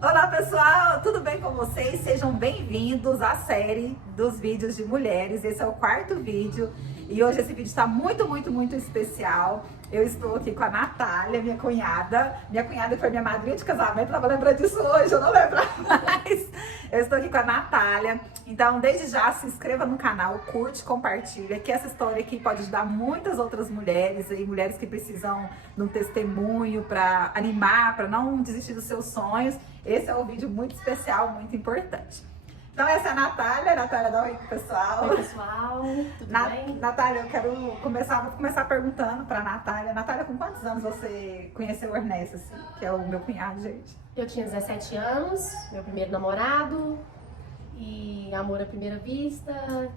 Olá pessoal, tudo bem com vocês? Sejam bem-vindos à série dos vídeos de mulheres. Esse é o quarto vídeo e hoje esse vídeo está muito especial. Eu estou aqui com a Natália, minha cunhada. Minha cunhada foi minha madrinha de casamento, não vou lembrar disso hoje, eu não lembro mais. Eu estou aqui com a Natália. Então, desde já, se inscreva no canal, curte, compartilha, que essa história aqui pode ajudar muitas outras mulheres, e mulheres que precisam de um testemunho para animar, para não desistir dos seus sonhos. Esse é um vídeo muito especial, muito importante. Então essa é a Natália. Natália, dá um oi pro pessoal. Oi pessoal, tudo bem? Natália, eu quero vou começar perguntando pra Natália. Natália, com quantos anos você conheceu o Ernesto, assim, que é o meu cunhado, gente? Eu tinha 17 anos, meu primeiro namorado, e amor à primeira vista,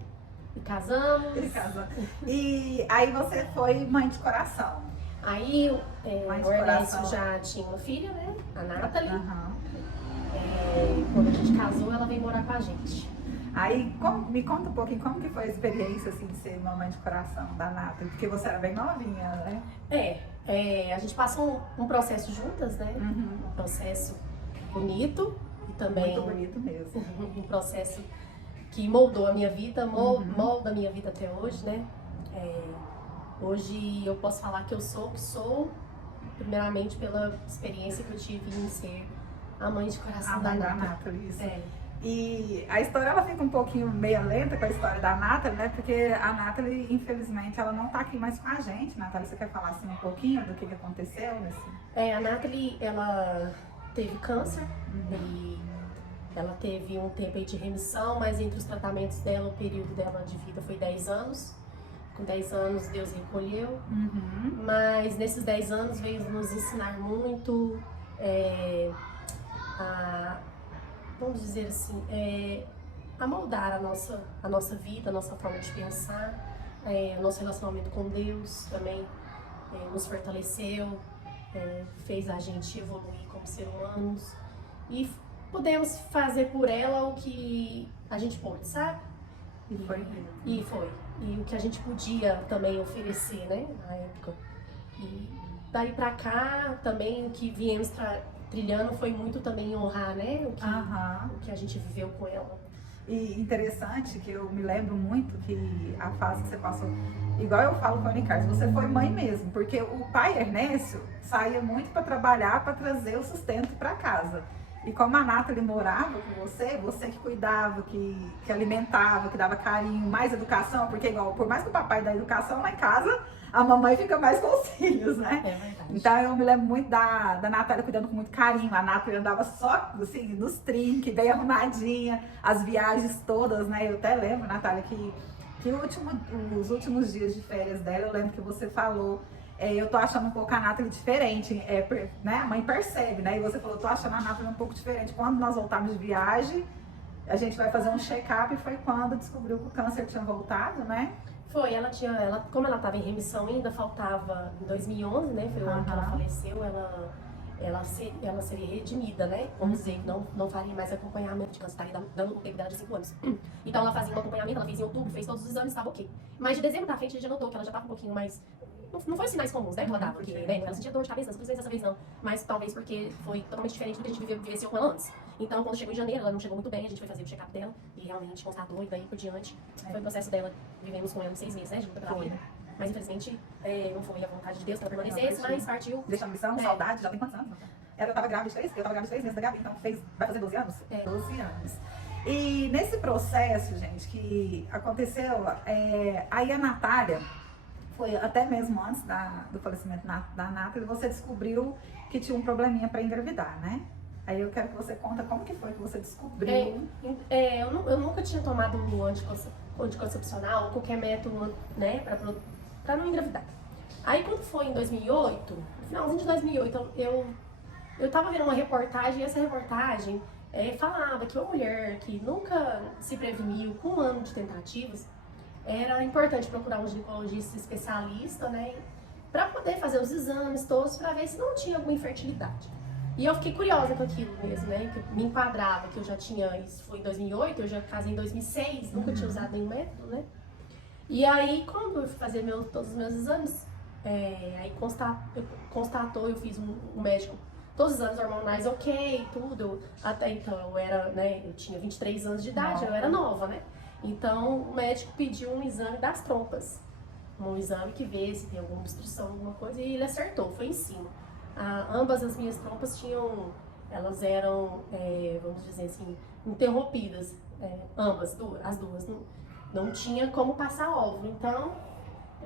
e casamos. Ele casou. E aí você foi mãe de coração. Aí Mãe de o Ernesto coração. já tinha uma filha, né? A Nathalie. Aham. Quando a gente casou, ela veio morar com a gente. Aí, me conta um pouquinho como que foi a experiência, assim, de ser mamãe de coração da Nathalie, porque você era bem novinha, né? A gente passou um processo juntas, né? Uhum. Um processo bonito e também Muito bonito mesmo. um processo que moldou a minha vida, molda a minha vida até hoje, né? Hoje eu posso falar que eu sou o que sou, primeiramente pela experiência que eu tive em ser a mãe de coração da Nathalie, isso. E E a história ela fica um pouquinho meio lenta com a história da Nathalie, né? Porque a Nathalie, infelizmente, ela não tá aqui mais com a gente. Nathalie, você quer falar assim um pouquinho do que aconteceu nesse? A Nathalie, ela teve câncer e ela teve um tempo aí de remissão, mas entre os tratamentos dela, o período dela de vida foi 10 anos. Com 10 anos, Deus recolheu. Mas nesses 10 anos veio nos ensinar muito, vamos dizer assim, a moldar a nossa vida, a nossa forma de pensar, nosso relacionamento com Deus também nos fortaleceu, fez a gente evoluir como ser humanos e pudemos fazer por ela o que a gente pôde, sabe? E foi. E o que a gente podia também oferecer, né, na época. E daí pra cá, também, o que viemos trilhando foi muito também honrar, né, o que a gente viveu com ela. E interessante que eu me lembro muito que a fase que você passou, igual eu falo com a Unicardo, você foi mãe mesmo, porque o pai Ernesto saía muito para trabalhar, para trazer o sustento para casa. E como a Nathalie morava com você que cuidava, que alimentava, que dava carinho, mais educação, porque igual, por mais que o papai dá educação lá em casa, a mamãe fica mais com os filhos, né? É verdade. Então eu me lembro muito da Natália cuidando com muito carinho. A Nathalie andava só assim, nos trinques, bem arrumadinha, as viagens todas, né? Eu até lembro, Natália, que os últimos dias de férias dela, eu lembro que você falou, eu tô achando um pouco a Nathalie diferente, né? A mãe percebe, né? E você falou, tô achando a Nathalie um pouco diferente. Quando nós voltarmos de viagem, a gente vai fazer um check-up, e foi quando descobriu que o câncer tinha voltado, né? Foi, como ela estava em remissão ainda, faltava em 2011, né, foi o ano que ela faleceu, ela seria redimida, né, vamos dizer, não faria mais acompanhamento de câncer, estaria dando o tempo dela de 5 anos. Então ela fazia um acompanhamento, ela fez em outubro, fez todos os exames, estava ok. Mas de dezembro pra frente a gente já notou que ela já estava um pouquinho mais, não foi sinais comuns, né, que ela dava, porque ela sentia dor de cabeça, simplesmente dessa vez não, mas talvez porque foi totalmente diferente do que a gente vivenciou com ela antes. Então quando chegou em janeiro, ela não chegou muito bem, a gente foi fazer o check-up dela e realmente constatou, e daí por diante foi o processo dela. Vivemos com ela 6 meses, né, junto pela vida. Mas infelizmente não foi a vontade de Deus que ela permanecesse, mas partiu. Deixa a missão, saudade, já tem quantos anos? Eu tava grávida de 3 meses da Gabi, então vai fazer 12 anos? 12 anos. E nesse processo, gente, que aconteceu, aí a Natália, foi até mesmo antes do falecimento da Nathalie, você descobriu que tinha um probleminha para engravidar, né? Aí eu quero que você conta como que foi que você descobriu. Eu nunca tinha tomado um anticoncepcional ou qualquer método, né, pra não engravidar. Aí quando foi em 2008, no finalzinho de 2008, eu tava vendo uma reportagem, e essa reportagem falava que uma mulher que nunca se preveniu com 1 ano de tentativas, era importante procurar um ginecologista especialista, né, pra poder fazer os exames todos, pra ver se não tinha alguma infertilidade. E eu fiquei curiosa com aquilo mesmo, né, que me enquadrava, que eu já tinha, isso foi em 2008, eu já casei em 2006, nunca tinha usado nenhum método, né. E aí, quando eu fui fazer todos os meus exames, aí constatou, eu fiz um médico todos os exames hormonais ok, tudo. Até então eu era, né, eu tinha 23 anos de idade, eu era nova, né? Então o médico pediu um exame das trompas. Um exame que vê se tem alguma obstrução, alguma coisa, e ele acertou, foi em cima. Ambas as minhas trompas elas eram, vamos dizer assim, interrompidas. Ambas, as duas. Não tinha como passar óvulo. Então,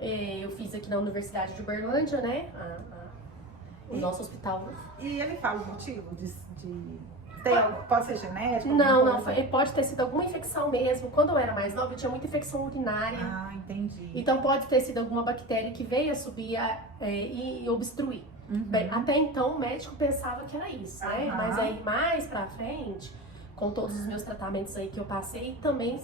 eu fiz aqui na Universidade de Uberlândia, né? O nosso hospital. E ele fala o motivo pode ser genético? Não, pode ter sido alguma infecção mesmo. Quando eu era mais nova, eu tinha muita infecção urinária. Ah, entendi. Então pode ter sido alguma bactéria que veio a subir e obstruir. Bem, até então o médico pensava que era isso, né? Mas aí mais pra frente, com todos os meus tratamentos aí que eu passei, também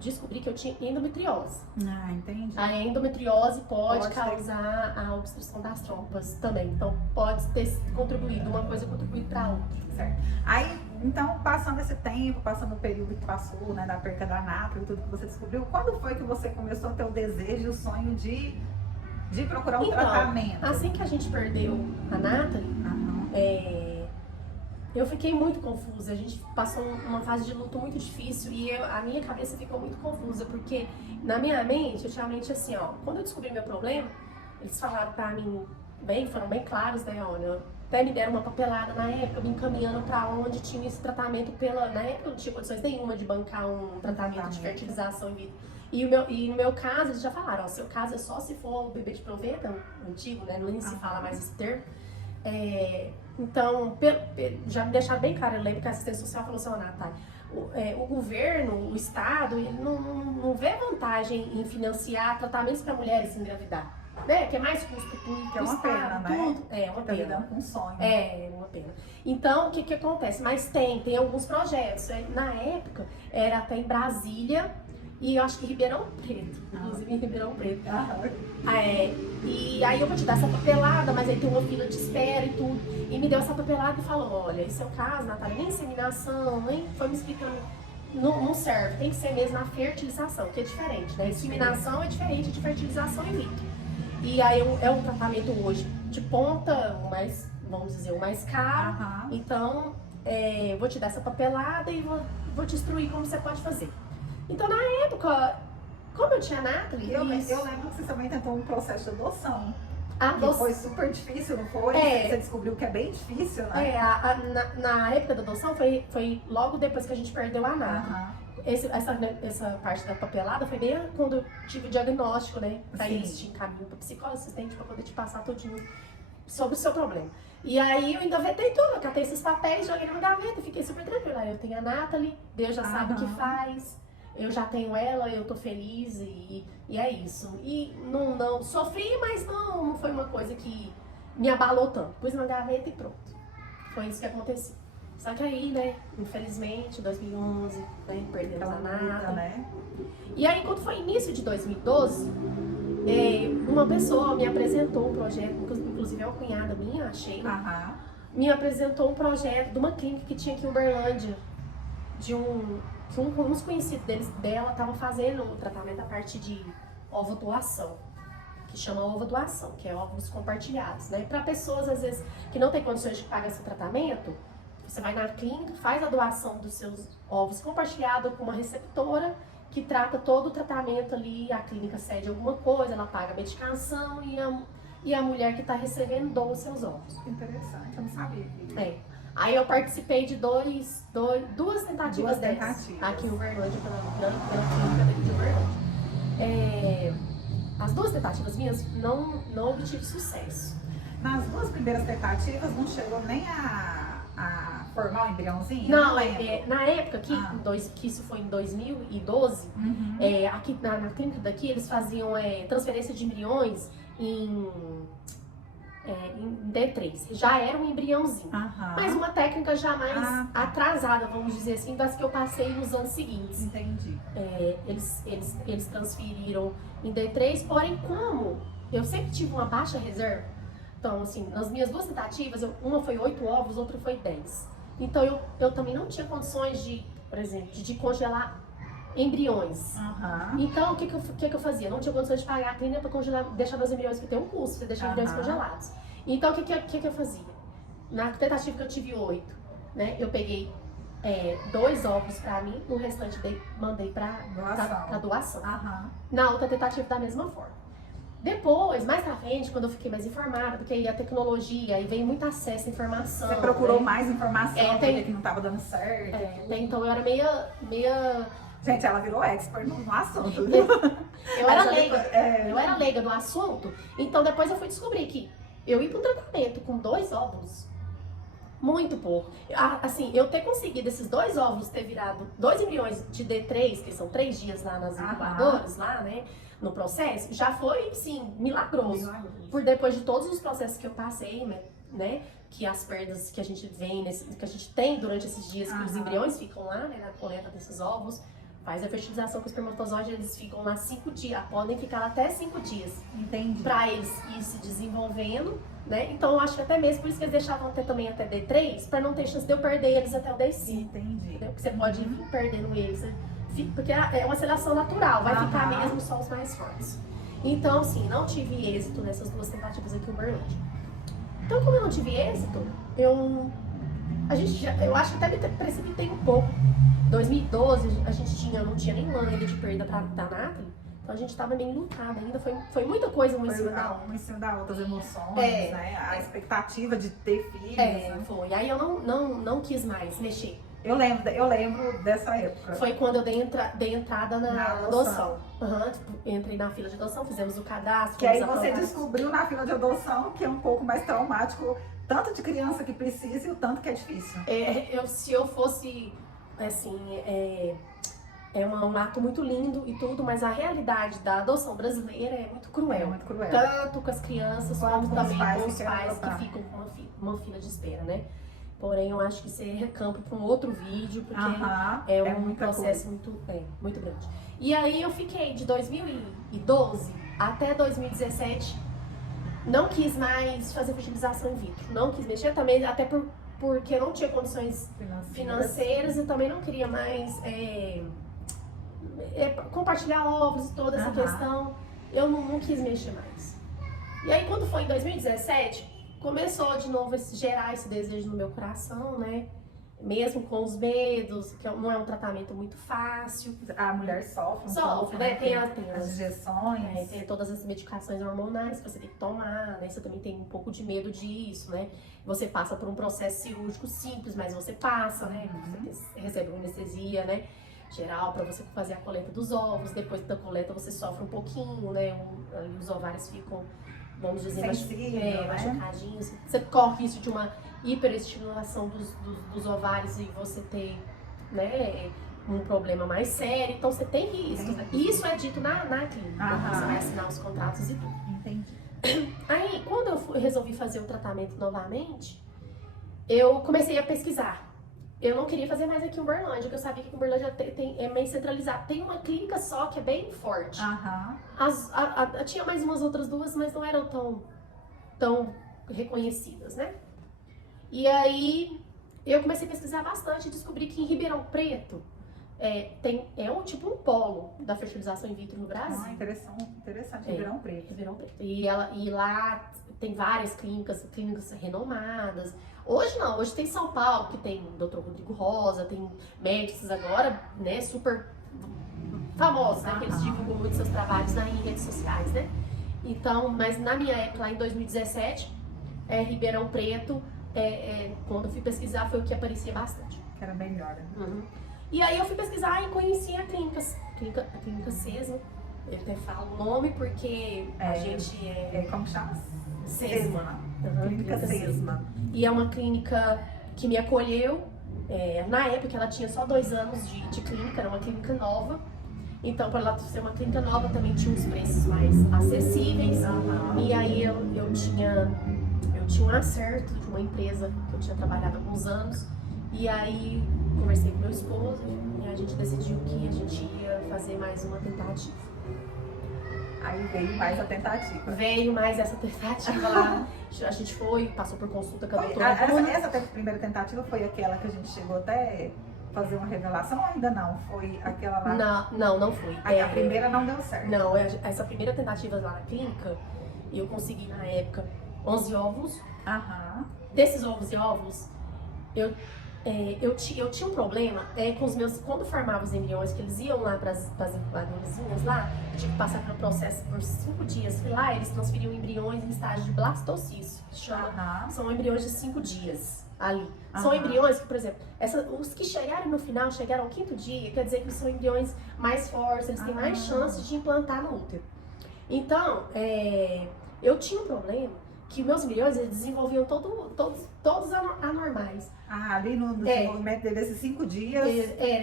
descobri que eu tinha endometriose. Ah, entendi. A endometriose pode causar a obstrução das trompas também. Então pode ter contribuído, uma coisa contribuir pra outra. Certo. Aí, então, passando esse tempo, passando o período que passou, né, da perca da Nathalie, tudo que você descobriu, quando foi que você começou a ter o desejo e o sonho de procurar um tratamento? Assim que a gente perdeu a Nathalie, eu fiquei muito confusa. A gente passou uma fase de luto muito difícil e a minha cabeça ficou muito confusa, porque na minha mente, eu tinha a mente assim, ó, quando eu descobri meu problema, eles falaram pra mim, foram bem claros, né, olha, até me deram uma papelada na época, me encaminhando pra onde tinha esse tratamento na época eu não tinha condições nenhuma de bancar um tratamento de fertilização in vitro. E no meu caso, eles já falaram, ó, seu caso é só se for o bebê de proveta, antigo, né, nem se fala mais esse termo. Então, já me deixaram bem claro, eu lembro que a assistência social falou assim, Natália, o governo, o Estado, ele não vê vantagem em financiar tratamentos para mulheres se engravidar. Né? Que é mais custo público, que é uma pena, né? Tudo. É uma pena. Com um sonho. É uma pena. Então, o que acontece? Mas tem alguns projetos. Na época, era até em Brasília e eu acho que Ribeirão Preto. Inclusive em Ribeirão Preto. E aí eu vou te dar essa papelada, mas aí tem uma fila de espera e tudo. E me deu essa papelada e falou, olha, esse é o caso, Natália, nem inseminação, nem foi me explicando. Não serve, tem que ser mesmo a fertilização, que é diferente, né? Inseminação é diferente de fertilização in vitro. E aí é um tratamento hoje de ponta, vamos dizer, o mais caro. Então, eu vou te dar essa papelada e vou te instruir como você pode fazer. Então, na época, como eu tinha Nathalie... Eu lembro que você também tentou um processo de adoção. Que foi super difícil, não foi? Você descobriu que é bem difícil, né? Na época da adoção foi logo depois que a gente perdeu a Nathalie. Essa parte da papelada foi bem quando eu tive o diagnóstico, né? Aí eles te encaminham para psicólogo assistente para poder te passar tudinho sobre o seu problema. E aí eu engavetei tudo, eu catei esses papéis, joguei na gaveta, fiquei super tranquila. Aí eu tenho a Nathalie, Deus já sabe o que faz, eu já tenho ela, eu tô feliz e é isso. E não sofri, mas não foi uma coisa que me abalou tanto. Pus na gaveta e pronto. Foi isso que aconteceu. Só que aí, né, infelizmente, em 2011, né, perdemos a Nathalie. Né? E aí, quando foi início de 2012, uma pessoa me apresentou um projeto, inclusive é uma cunhada minha, a Sheila, me apresentou um projeto de uma clínica que tinha aqui em Uberlândia, que uns conhecidos dela estavam fazendo o tratamento a partir de ovo-doação, que chama ovo-doação, que é óvulos compartilhados, né? Para pessoas, às vezes, que não têm condições de pagar esse tratamento, você vai na clínica, faz a doação dos seus ovos compartilhados com uma receptora que trata todo o tratamento ali, a clínica cede alguma coisa, ela paga a medicação e a mulher que está recebendo doa os seus ovos. Interessante, eu não sabia. Aí eu participei de duas tentativas dessas aqui em Uberlândia, pela clínica daqui de Uberlândia. As duas tentativas minhas não obtive sucesso. Nas duas primeiras tentativas não chegou nem a formar um embriãozinho? Não, na época que isso foi em 2012, aqui na clínica daqui eles faziam transferência de embriões em D3. Já era um embriãozinho. Mas uma técnica já mais atrasada, vamos dizer assim, das que eu passei nos anos seguintes. Entendi. Eles transferiram em D3, porém como eu sempre tive uma baixa reserva, então assim, nas minhas duas tentativas, uma foi 8 ovos, outra foi 10. Então eu também não tinha condições de, por exemplo, de congelar embriões. Então o que eu fazia? Não tinha condições de pagar a clínica para congelar, deixar meus embriões, que tem um custo, você deixar embriões congelados. Então o que eu fazia? na tentativa que eu tive 8, né? Eu peguei 2 óvulos pra mim, no restante mandei pra doação. Aham. Na outra tentativa da mesma forma. Depois, mais pra frente, quando eu fiquei mais informada, porque aí a tecnologia, aí veio muito acesso à informação. Você procurou né? mais informação, porque que não tava dando certo. Até então eu era meia... Gente, ela virou expert no assunto. Eu era leiga do assunto. Então depois eu fui descobrir que eu ir para um tratamento com 2 óvulos, muito pouco. Assim, eu ter conseguido esses 2 óvulos ter virado 2 embriões de D3, que são 3 dias lá nas incubadoras, lá, né, no processo, já foi, sim, milagroso. Por depois de todos os processos que eu passei, né, que as perdas que a gente vem, que a gente tem durante esses dias, que os embriões ficam lá, né, na coleta desses óvulos, faz a fertilização com os espermatozoides, eles ficam lá 5 dias, podem ficar lá até 5 dias. Entendi. Pra eles ir se desenvolvendo, né? Então eu acho que até mesmo por isso que eles deixavam também até D3, pra não ter chance de eu perder eles até o D5. Entendi. Entendeu? Porque você pode ir perdendo eles, porque é uma seleção natural, vai ficar mesmo só os mais fortes. Então, assim, não tive êxito nessas 2 tentativas aqui em Uberlândia. Então, como eu não tive êxito, eu acho que até me precipitei um pouco. 2012, a gente não tinha nenhuma ainda de perda da Nathalie, então a gente estava bem lutada ainda, foi muita coisa uma em cima da outra. Uma em cima da outra, as emoções, né? A expectativa de ter filhos. Né? Foi. Aí eu não quis mais mexer. Eu lembro dessa época. Foi quando eu dei entrada na adoção. Tipo, entrei na fila de adoção, fizemos o cadastro. Que aí você descobriu na fila de adoção que é um pouco mais traumático, tanto de criança que precisa e o tanto que é difícil. Se eu fosse, assim, um ato muito lindo e tudo, mas a realidade da adoção brasileira é muito cruel. É muito cruel. Tanto com as crianças, como também com os pais que ficam com uma fila de espera, né? Porém, eu acho que isso é recampo para um outro vídeo, porque é um processo muito grande. E aí eu fiquei de 2012 até 2017, não quis mais fazer fertilização in vitro, não quis mexer também, até porque eu não tinha condições financeiras e também não queria mais compartilhar óvulos e toda essa questão, eu não quis mexer mais. E aí quando foi em 2017, começou de novo gerar esse desejo no meu coração, né? Mesmo com os medos, que não é um tratamento muito fácil. A mulher sofre pouco, né? Tem as injeções. Tem todas as medicações hormonais que você tem que tomar, né? Você também tem um pouco de medo disso, né? Você passa por um processo cirúrgico simples, mas você passa, né? Você recebe uma anestesia, né? Geral, para você fazer a coleta dos ovos. Depois da coleta você sofre um pouquinho, né? Os ovários ficam, vamos dizer, machucadinhos. Você corre risco de uma hiperestimulação dos ovários e você ter, né, um problema mais sério. Então você tem riscos. Isso é dito na clínica, quando você vai assinar os contratos e tudo. Entendi. Aí, quando eu resolvi fazer o tratamento novamente, eu comecei a pesquisar. Eu não queria fazer mais aqui em Uberlândia, porque eu sabia que em Uberlândia é meio centralizado. Tem uma clínica só que é bem forte. Tinha mais umas outras 2, mas não eram tão reconhecidas, né? E aí eu comecei a pesquisar bastante e descobri que em Ribeirão Preto tipo um polo da fertilização in vitro no Brasil. Interessante. Ribeirão Preto. Ribeirão Preto. E lá tem várias clínicas renomadas. Hoje não, hoje tem São Paulo, que tem o Dr. Rodrigo Rosa, tem médicos agora, né, super famosos, né, que eles divulgam muito seus trabalhos em redes sociais, né. Então, mas na minha época, lá em 2017, Ribeirão Preto, quando eu fui pesquisar, foi o que aparecia bastante. Que era melhor, né? E aí eu fui pesquisar e conheci a clínica Sesma. Eu até falo o nome porque a gente como chama? Sesma. Clínica Sesma. E é uma clínica que me acolheu. Na época ela tinha só 2 anos de clínica, era uma clínica nova. Então, para ela ser uma clínica nova, também tinha uns preços mais acessíveis. E aí eu tinha um acerto de uma empresa que eu tinha trabalhado há alguns anos. E aí conversei com meu esposo e a gente decidiu que a gente ia fazer mais uma tentativa. Aí veio mais a tentativa. Veio mais essa tentativa lá. A gente passou por consulta com a doutora. Essa primeira tentativa foi aquela que a gente chegou até fazer uma revelação ou ainda não? Foi aquela lá? Não foi. A primeira não deu certo. Não, essa primeira tentativa lá na clínica, eu consegui na época 11 óvulos. Aham. Desses ovos e óvulos, eu tinha um problema com os meus, quando formava os embriões, que eles iam lá para as incubadorazinhas lá, eu tinha que passar pelo processo por 5 dias. E lá eles transferiam embriões em estágio de blastocisto, que chama, são embriões de 5 dias ali. São embriões que, por exemplo, os que chegaram no final, chegaram ao 5º dia, quer dizer que eles são embriões mais fortes, eles têm mais chances de implantar no útero. Então, eu tinha um problema que meus embriões eles desenvolviam todos anormais. Ali no desenvolvimento desses 5 dias.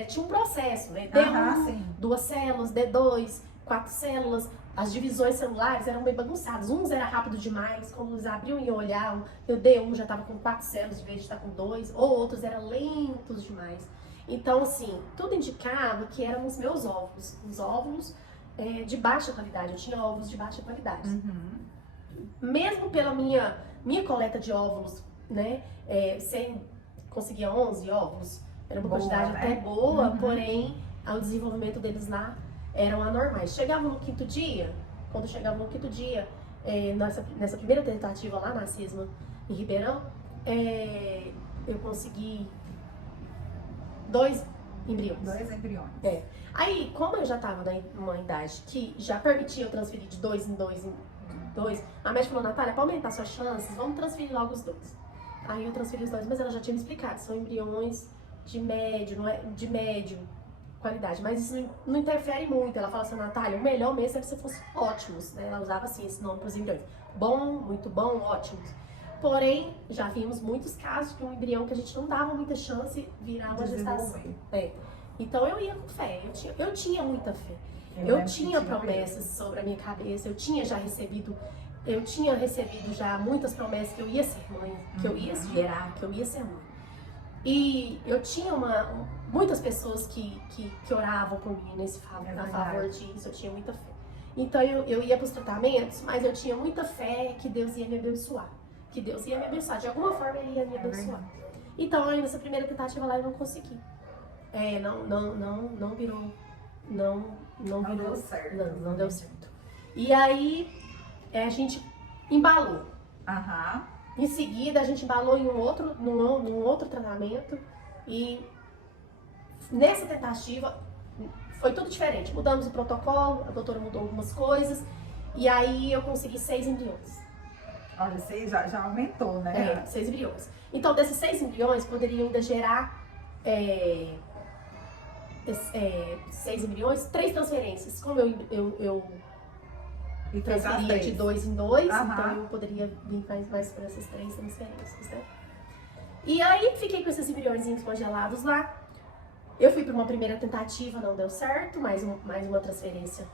Tinha um processo, né? D1, 2 células, D2, 4 células. As divisões celulares eram bem bagunçadas. Uns era rápido demais, quando eles abriam e olhavam, o D1 já estava com 4 células, de vez de estar com 2, ou outros eram lentos demais. Então, assim, tudo indicava que eram os meus óvulos. Os óvulos de baixa qualidade. Eu tinha óvulos de baixa qualidade. Mesmo pela minha coleta de óvulos, né, conseguia 11 óvulos, era uma quantidade até boa, porém, o desenvolvimento deles lá eram anormais. Chegava no 5º dia, quando chegava no 5º dia, nessa primeira tentativa lá na CISMA, em Ribeirão, eu consegui 2 embriões. 2 embriões. Aí, como eu já estava numa idade que já permitia eu transferir de 2 em 2 a médica falou, Natália, para aumentar suas chances, vamos transferir logo os 2. Aí eu transferi os 2, mas ela já tinha me explicado, são embriões de médio, não é de médio qualidade, mas isso não interfere muito. Ela fala assim, Natália, o melhor mesmo é que você fosse ótimos, né? Ela usava assim esse nome para os embriões. Bom, muito bom, ótimos. Porém, já vimos muitos casos de um embrião que a gente não dava muita chance virar uma gestação. Então eu ia com fé, eu tinha muita fé. Eu tinha promessas sobre a minha cabeça, eu tinha recebido já muitas promessas que eu ia ser mãe, que eu ia gerar, que eu ia ser mãe. E eu tinha muitas pessoas que oravam por mim a favor disso, eu tinha muita fé. Então eu ia para os tratamentos, mas eu tinha muita fé que Deus ia me abençoar. Que Deus ia me abençoar, de alguma forma Ele ia me abençoar. Então aí nessa primeira tentativa lá eu não consegui. Não virou. Não deu certo. Não deu certo. E aí a gente embalou. Em seguida a gente embalou em num outro tratamento e nessa tentativa foi tudo diferente. Mudamos o protocolo, a doutora mudou algumas coisas e aí eu consegui 6 embriões. Olha, 6 já aumentou, né? 6 embriões. Então desses 6 embriões poderiam ainda gerar 6 embriões, 3 transferências. Como eu transferia de 2 em 2, então eu poderia vir mais para essas 3 transferências, né? E aí fiquei com esses embriõezinhos congelados lá. Eu fui para uma primeira tentativa, não deu certo, mais uma transferência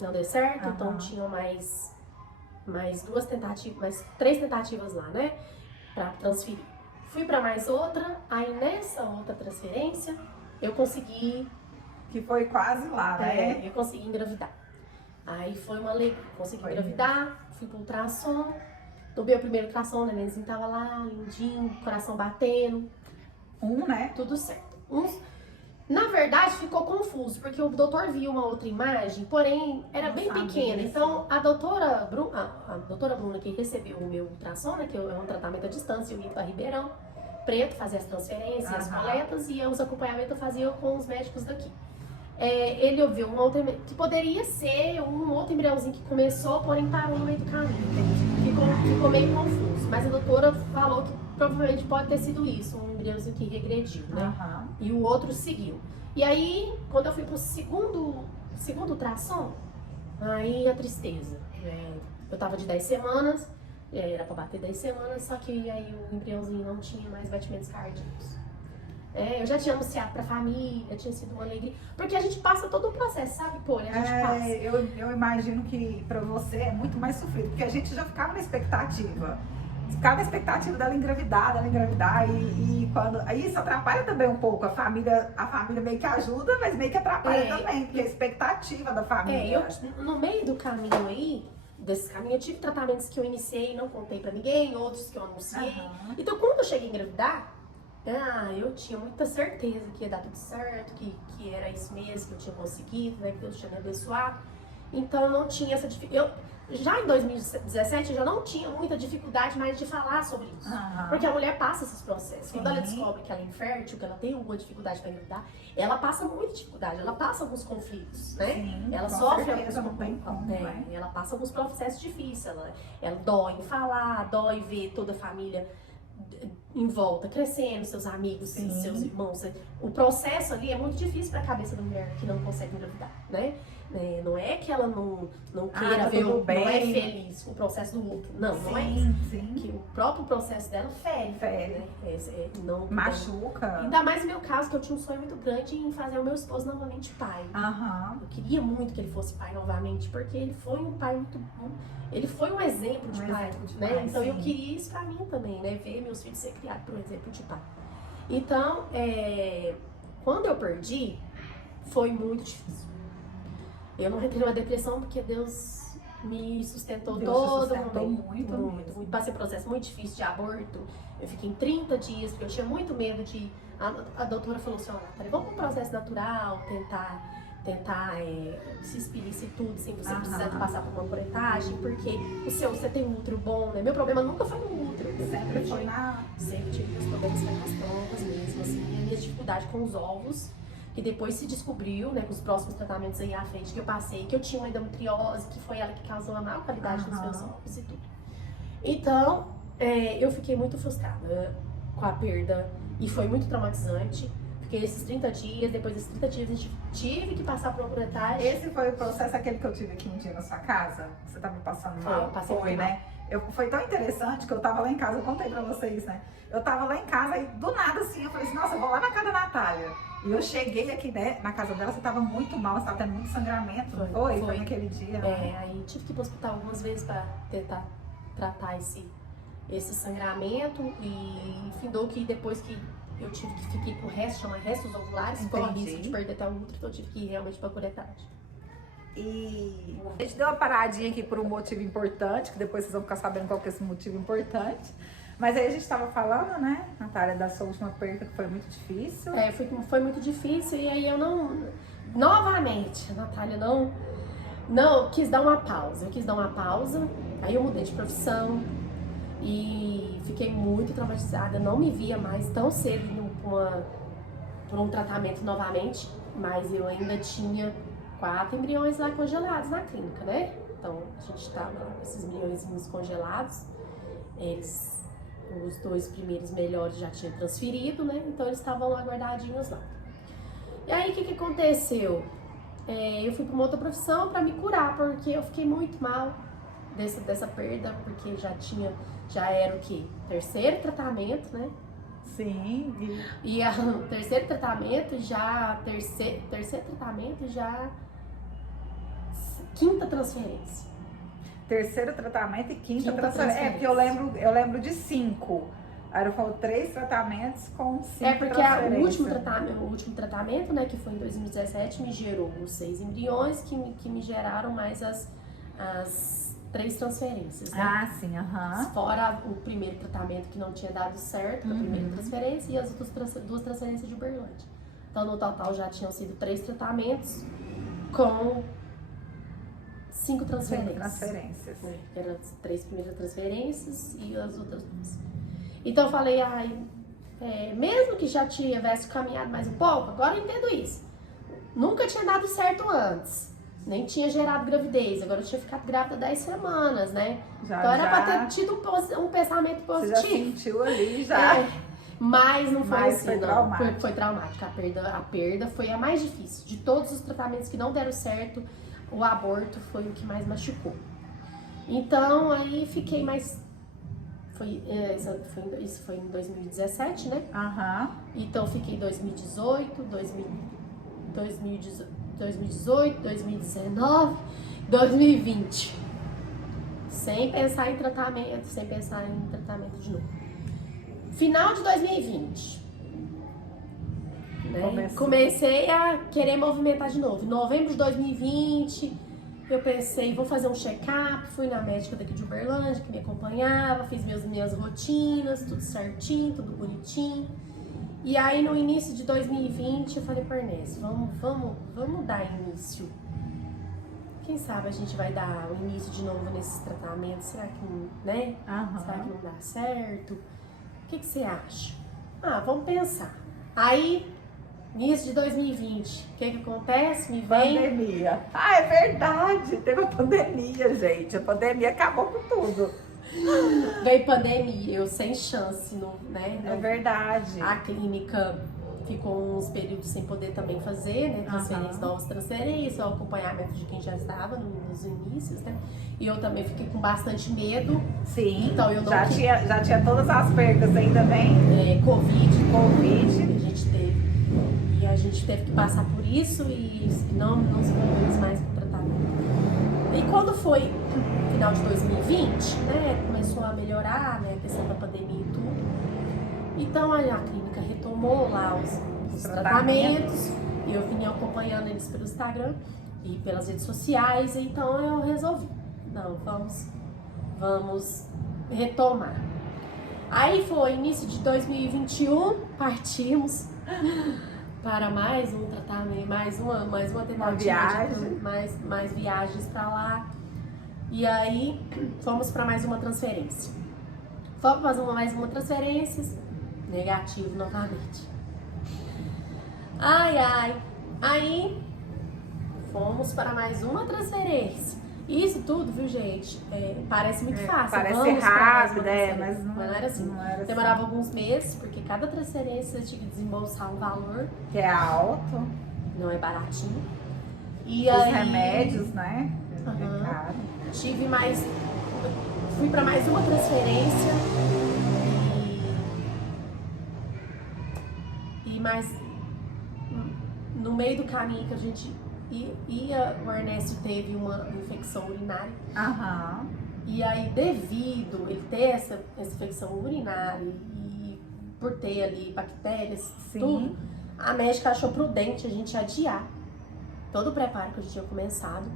não deu certo, então tinham mais 2 tentativas, mais 3 tentativas lá, né? Para transferir. Fui para mais outra, aí nessa outra transferência eu consegui... Que foi quase lá, né? Eu consegui engravidar. Aí foi uma alegria, consegui engravidar, fui pro ultrassom, tomei o primeiro ultrassom, o nenenzinho tava lá, lindinho, coração batendo. Né? Tudo certo. Na verdade, ficou confuso, porque o doutor viu uma outra imagem, porém, era bem pequena. Então, a doutora Bruna, que recebeu o meu ultrassom, né, que é um tratamento à distância, eu ia para Ribeirão Preto, fazer as transferências, as coletas, e os acompanhamentos eu fazia com os médicos daqui. Ele ouviu um outro, que poderia ser um outro embriãozinho que começou, porém parou no meio do caminho, entende? Ficou meio confuso, mas a doutora falou que provavelmente pode ter sido isso, um embriãozinho que regrediu, né? E o outro seguiu. E aí, quando eu fui pro segundo ultrassom, aí a tristeza. Eu tava de 10 semanas, era pra bater 10 semanas, só que aí o embriãozinho não tinha mais batimentos cardíacos. Eu já tinha anunciado pra família, tinha sido uma alegria. Porque a gente passa todo o processo, sabe, Poli? A gente passa. Eu imagino que pra você é muito mais sofrido, porque a gente já ficava na expectativa. Ficava na expectativa dela engravidar, e quando... Aí isso atrapalha também um pouco. A família meio que ajuda, mas meio que atrapalha também, porque a expectativa da família. No meio do caminho aí, desse caminho, eu tive tratamentos que eu iniciei e não contei pra ninguém, outros que eu anunciei. Então, quando eu cheguei a engravidar, eu tinha muita certeza que ia dar tudo certo, que era isso mesmo, que eu tinha conseguido, né, que Deus tinha me abençoado. Então não tinha essa dificuldade. Já em 2017 eu já não tinha muita dificuldade mais de falar sobre isso. Porque a mulher passa esses processos. Quando ela descobre que ela é infértil, que ela tem alguma dificuldade para engravidar, ela passa muita dificuldade, ela passa alguns conflitos, né? Sim, ela com sofre certeza, alguns não tem como, né? ela passa alguns processos difíceis. Ela dói em falar, dói ver toda a família em volta, crescendo, seus amigos, seus irmãos. O processo ali é muito difícil para a cabeça da mulher que não consegue engravidar, né? Não é que ela não queira ver, não é feliz o processo do outro. Não é isso. Que o próprio processo dela fere. Né? Não Machuca. Ainda mais no meu caso, que eu tinha um sonho muito grande em fazer o meu esposo novamente pai. Eu queria muito que ele fosse pai novamente, porque ele foi um pai muito bom. Ele foi um exemplo de pai, né? Então eu queria isso pra mim também, né? Ver meus filhos ser criados por um exemplo de pai. Então, quando eu perdi, foi muito difícil. Eu não entrei numa depressão porque Deus me sustentou todo momento. Muito. Passei um processo muito difícil de aborto. Eu fiquei em 30 dias, porque eu tinha muito medo de... A doutora falou assim, olha, Natália, vamos para um processo natural, tentar se expelisse tudo, sem você precisar de passar por uma curetagem, porque você tem um útero bom, né? Meu problema nunca foi no útero. Sempre tive meus problemas com as provas mesmo, assim. E a minha dificuldade com os ovos, que depois se descobriu, né, com os próximos tratamentos aí à frente que eu passei, que eu tinha uma endometriose, que foi ela que causou a maior qualidade dos meus ovos e tudo. Então, eu fiquei muito frustrada com a perda e foi muito traumatizante. Fiquei esses 30 dias, depois desses 30 dias a gente tive que passar por uma curetagem. Esse foi o processo aquele que eu tive aqui um dia na sua casa? Você tava passando mal? Foi, né? Foi tão interessante que eu tava lá em casa, eu contei pra vocês, né? Eu tava lá em casa e do nada assim, eu falei assim, nossa, eu vou lá na casa da Natália. E eu cheguei aqui, né, na casa dela, você tava muito mal, você tava tendo muito sangramento, foi naquele dia. Aí tive que ir pro hospital algumas vezes pra tentar tratar esse sangramento e findou que depois que eu fiquei com restos ovulares, com o risco de perder até o útero, então eu tive que ir realmente pra curetagem. E a gente deu uma paradinha aqui por um motivo importante, que depois vocês vão ficar sabendo qual que é esse motivo importante. Mas aí a gente tava falando, né, Natália, da sua última perda, que foi muito difícil. Foi muito difícil e aí eu novamente, a Natália não quis dar uma pausa. Eu quis dar uma pausa, aí eu mudei de profissão e fiquei muito traumatizada. Não me via mais tão cedo por um tratamento novamente, mas eu ainda tinha 4 embriões lá congelados na clínica, né? Então a gente tava com esses embriõezinhos congelados, os 2 primeiros melhores já tinham transferido, né? Então eles estavam lá guardadinhos lá. E aí o que aconteceu? Eu fui para uma outra profissão para me curar, porque eu fiquei muito mal dessa perda, porque já era o quê? 3º tratamento, né? Sim. E o 3º tratamento terceiro tratamento já 5ª transferência. 3º tratamento e 5ª transferência. Porque eu lembro de 5. Aí foram 3 tratamentos com 5 porque o último tratamento, né, que foi em 2017, me gerou os 6 embriões que me geraram mais as 3 transferências, né? Sim, Fora o primeiro tratamento que não tinha dado certo, a primeira transferência, e as outras 2 transferências de Uberlândia. Então, no total, já tinham sido 3 tratamentos com 5 transferências. Né? Que eram as 3 primeiras transferências e as outras 2. Então eu falei, mesmo que já tivesse caminhado mais um pouco, agora eu entendo isso. Nunca tinha dado certo antes, nem tinha gerado gravidez, agora eu tinha ficado grávida 10 semanas, né? Então era pra ter tido um pensamento positivo. Você já sentiu ali, já. Mas não foi assim, foi não. Traumático. Foi traumática. A perda foi a mais difícil. De todos os tratamentos que não deram certo, o aborto foi o que mais machucou. Então, aí fiquei mais... Isso foi em 2017, né? Então, fiquei em 2018, 2019, 2020. Sem pensar em tratamento de novo. Final de 2020. Né? Comecei a querer movimentar de novo. Em novembro de 2020, eu pensei, vou fazer um check-up. Fui na médica daqui de Uberlândia, que me acompanhava, fiz minhas rotinas, tudo certinho, tudo bonitinho. E aí, no início de 2020, eu falei para Ernesto, vamos dar início quem sabe a gente vai dar o início de novo nesses tratamentos, será que não, né? Será que não dá certo? O que você acha? Vamos pensar. Aí, início de 2020, o que acontece? Me vem... Pandemia. É verdade, teve a pandemia, gente. A pandemia acabou com tudo. Veio pandemia, eu sem chance, né? É verdade. A clínica ficou uns períodos sem poder também fazer, né? Transferências, novas transferências, o acompanhamento de quem já estava nos inícios, né? E eu também fiquei com bastante medo. Sim, então eu não já tinha todas as percas, ainda bem. Covid. Covid. E a gente teve que passar por isso e não nos envolvemos mais com o tratamento. E quando foi final de 2020, né? Começou a melhorar, né? A questão da pandemia e tudo. Então a clínica retomou lá os tratamentos e eu vinha acompanhando eles pelo Instagram e pelas redes sociais, então eu resolvi, não, vamos retomar. Aí foi início de 2021, partimos para mais um tratamento, mais uma tentativa, mais viagens para lá. E aí fomos para mais uma transferência. Fomos fazer mais uma transferência, negativo novamente. Aí fomos para mais uma transferência. Isso tudo, viu, gente? Parece muito fácil. Parece rápido, mas não era assim. Demorava alguns meses, porque cada transferência eu tinha que desembolsar um valor. Que é alto. Não é baratinho. E os aí, remédios, né? É caro. Fui para mais uma transferência. Mas no meio do caminho que a gente ia, o Ernesto teve uma infecção urinária. E aí, devido ele ter essa infecção urinária e por ter ali bactérias, tudo, a médica achou prudente a gente adiar todo o preparo que a gente tinha começado,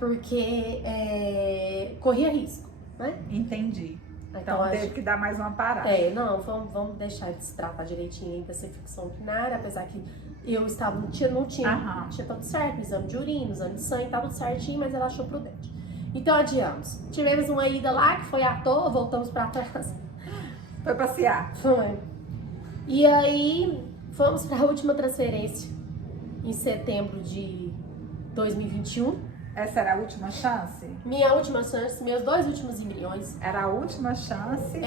porque corria risco, né? Entendi. Então teve que dar mais uma parada. Vamos deixar de se tratar direitinho aí dessa infecção urinária, apesar que eu estava, não tinha tudo certo, exame de urina, exame de sangue, estava tudo certinho, mas ela achou prudente. Então adiamos. Tivemos uma ida lá que foi à toa, voltamos para trás. Foi passear. Foi. E aí fomos para a última transferência em setembro de 2021. Essa era a última chance? Minha última chance, meus 2 últimos embriões. Era a última chance?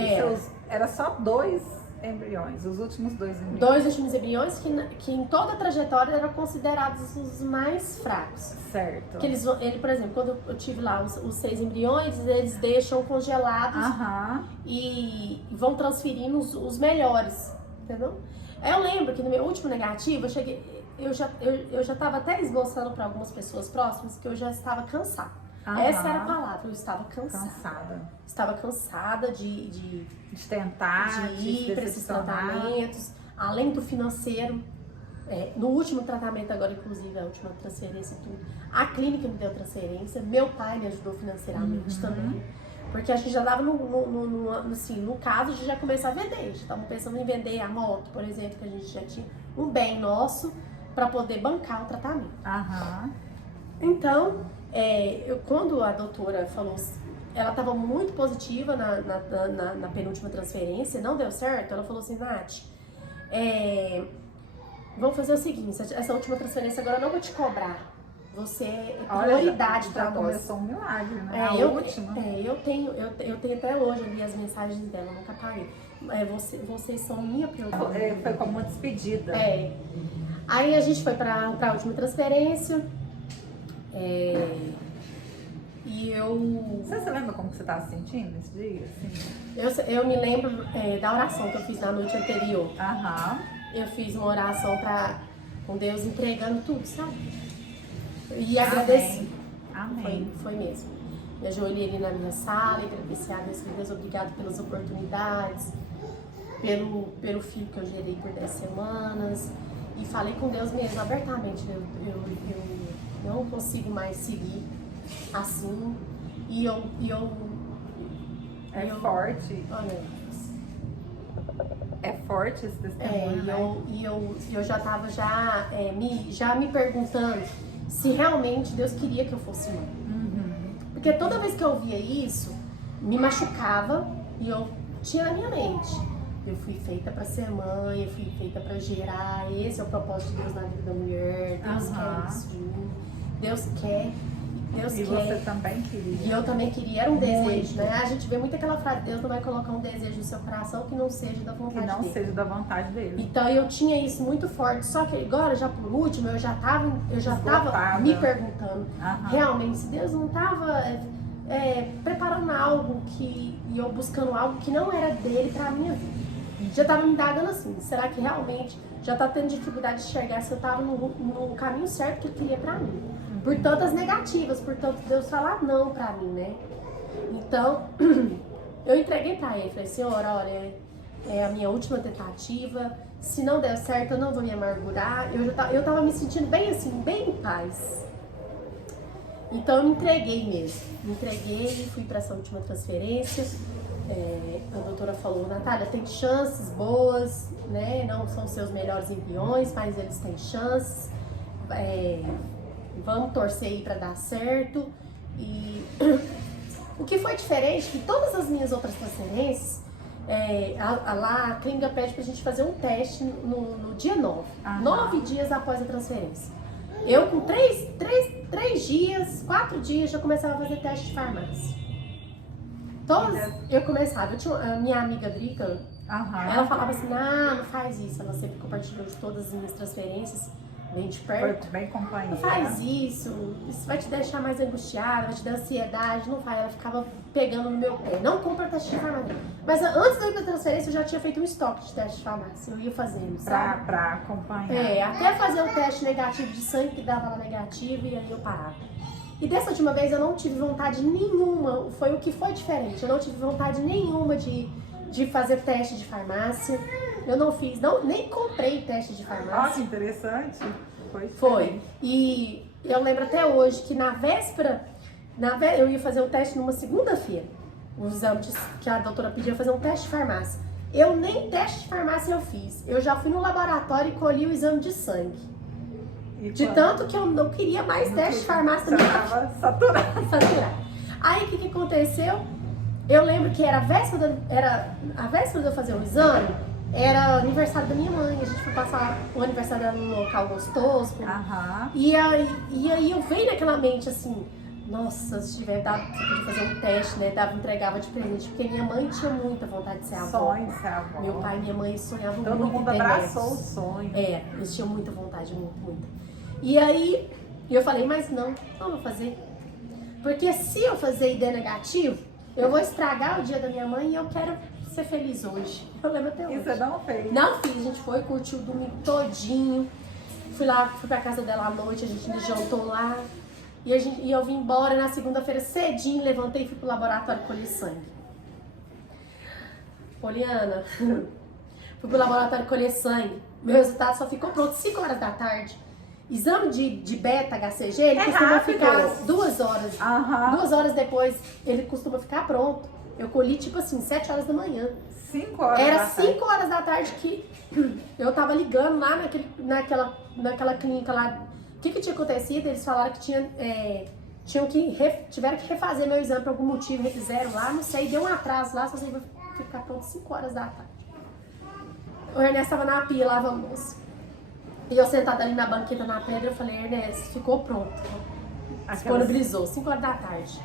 Era só 2 embriões, os últimos 2 embriões? 2 últimos embriões que em toda a trajetória eram considerados os mais fracos. Certo. Que ele, por exemplo, quando eu tive lá os 6 embriões, eles deixam congelados e vão transferindo os melhores, entendeu? Eu lembro que no meu último negativo, eu já estava até esboçando para algumas pessoas próximas que eu já estava cansada. Essa era a palavra, eu estava cansada. Estava cansada de tentar, de ir para esses tratamentos, além do financeiro. No último tratamento agora, inclusive, a última transferência e tudo, a clínica me deu transferência, meu pai me ajudou financeiramente também. Porque a gente já dava no caso de já começar a vender. Já estávamos pensando em vender a moto, por exemplo, que a gente já tinha um bem nosso para poder bancar o tratamento. Então, quando a doutora falou, ela estava muito positiva na penúltima transferência, não deu certo, ela falou assim, Nath, vamos fazer o seguinte, essa última transferência agora eu não vou te cobrar. Você é prioridade para nós. Começou um milagre, né? Última. Eu tenho até hoje ali as mensagens dela, nunca apaguei. Vocês são minha prioridade. Foi como uma despedida. Aí a gente foi para a última transferência. E eu... Você se lembra como que você estava se sentindo nesse dia? Assim? Eu me lembro da oração que eu fiz na noite anterior. Eu fiz uma oração com Deus entregando tudo, sabe? E agradeci. Amém. Foi mesmo. Me ajoelhei ali na minha sala e agradeci a Deus, Deus, obrigado pelas oportunidades, pelo filho que eu gerei por 10 semanas. E falei com Deus mesmo, abertamente, eu não consigo mais seguir assim. Forte. Olha, é forte esse testemunho, né? E eu já estava me perguntando se realmente Deus queria que eu fosse mãe. Porque toda vez que eu via isso, me machucava e eu tinha na minha mente. Eu fui feita para ser mãe, eu fui feita para gerar, esse é o propósito de Deus na vida da mulher, Deus quer isso de mim, Deus quer, Deus e quer. você também queria. E eu também queria, era um desejo, né? A gente vê muito aquela frase, Deus não vai colocar um desejo no seu coração que não seja da vontade dele. Que não seja da vontade dele. Então eu tinha isso muito forte, só que agora, já por último, eu já tava me perguntando, realmente, se Deus não tava preparando algo e eu buscando algo que não era dele pra minha vida. Já tava me indagando assim, será que realmente já tá tendo dificuldade de enxergar se eu tava no caminho certo que ele queria pra mim? Por tantas negativas, por tanto Deus falar não pra mim, né? Então, eu entreguei pra ele, falei, Senhor, olha, é a minha última tentativa, se não der certo eu não vou me amargurar. Eu tava me sentindo bem assim, bem em paz. Então eu me entreguei mesmo, fui pra essa última transferência. A doutora falou, Natália, tem chances boas, né? Não são seus melhores embriões, mas eles têm chances. Vamos torcer aí pra dar certo. E o que foi diferente que todas as minhas outras transferências, lá a clínica pede pra gente fazer um teste no dia 9. 9 dias após a transferência. Eu com 3 dias, 4 dias já começava a fazer teste de farmácia. Eu começava, a minha amiga Drica, ela falava assim, não faz isso, ela sempre compartilhou de todas as minhas transferências, bem de perto. Foi bem companheira. Não faz isso vai te deixar mais angustiada, vai te dar ansiedade, não faz. Ela ficava pegando no meu pé, não compra teste de farmácia. Mas antes da transferência eu já tinha feito um estoque de teste de farmácia, eu ia fazendo, sabe? Pra acompanhar. Até fazer o teste negativo de sangue que dava lá negativo e aí eu parava. E dessa última vez eu não tive vontade nenhuma, foi o que foi diferente, eu não tive vontade nenhuma de fazer teste de farmácia, eu não fiz, nem comprei teste de farmácia. Nossa, interessante. Foi. E eu lembro até hoje que na véspera, eu ia fazer o teste numa segunda-feira, o exame que a doutora pedia fazer um teste de farmácia. Eu nem teste de farmácia eu fiz, eu já fui no laboratório e colhi o exame de sangue. De tanto que eu não queria mais teste de farmácia também. Estava saturada. Aí o que aconteceu? Eu lembro que era a véspera de eu fazer o exame, era aniversário da minha mãe. A gente foi passar o aniversário dela num local gostoso. E aí eu veio naquela mente assim, nossa, se tiver dado de fazer um teste, né? Entregava de presente, porque minha mãe tinha muita vontade de ser avó. Sonho de ser avó. Meu pai e minha mãe sonhavam muito. Todo mundo abraçou o sonho. Eles tinham muita vontade, muito. E aí, eu falei, mas não vou fazer. Porque se eu fazer ID negativo, eu vou estragar o dia da minha mãe e eu quero ser feliz hoje. Eu lembro até hoje. E você não fez? Não fiz, a gente foi, curtiu o domingo todinho. Fui pra casa dela à noite, a gente jantou lá. E eu vim embora na segunda-feira cedinho, levantei e fui pro laboratório colher sangue. Poliana, fui pro laboratório colher sangue. Meu resultado só ficou pronto 5 horas da tarde. Exame de beta-HCG, ele costuma ficar 2 horas. 2 horas depois, ele costuma ficar pronto. Eu colhi, tipo assim, 7 horas da manhã. 5 horas Era da tarde. 5 horas da tarde que eu tava ligando lá naquela clínica lá. O que tinha acontecido? Eles falaram que tiveram que refazer meu exame por algum motivo, refizeram lá, não sei, deu um atraso lá, só sei que vai ficar pronto 5 horas da tarde. O Ernesto tava na pia lavando louça. E eu sentada ali na banqueta na pedra, eu falei, Ernesto, ficou pronto. Disponibilizou, 5 horas da tarde.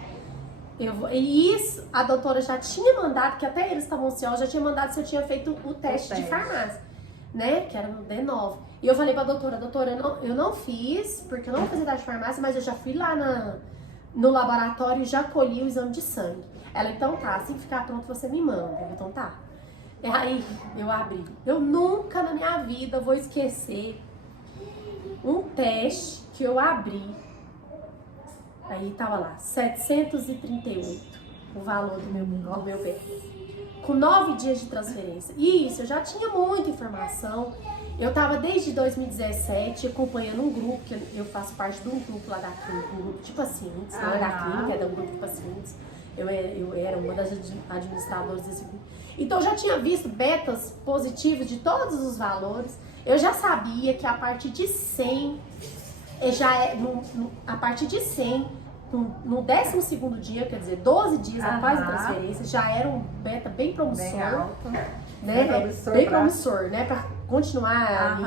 E isso, a doutora já tinha mandado, que até eles estavam ansiosos, já tinha mandado se eu tinha feito o teste de farmácia, né? Que era no D9. E eu falei pra doutora, eu não fiz, porque eu não vou fazer teste de farmácia, mas eu já fui lá no laboratório e já colhi o exame de sangue. Ela, então tá, assim que ficar pronto você me manda. Eu, então tá. E aí, eu abri. Eu nunca na minha vida vou esquecer um teste que eu abri. Aí tava lá, 738, o valor do meu bebê. Com 9 dias de transferência. E isso, eu já tinha muita informação. Eu tava desde 2017 acompanhando um grupo, que eu faço parte de um grupo lá da clínica, um grupo de pacientes, não é da clínica, é um grupo de pacientes. Eu era uma das administradoras desse grupo. Então eu já tinha visto betas positivos de todos os valores. Eu já sabia que a partir de 100 já é a partir de 100, no 12º dia, quer dizer, 12 dias após a transferência, já era um beta bem promissor. Bem alto. Né? Bem promissor, né? Para continuar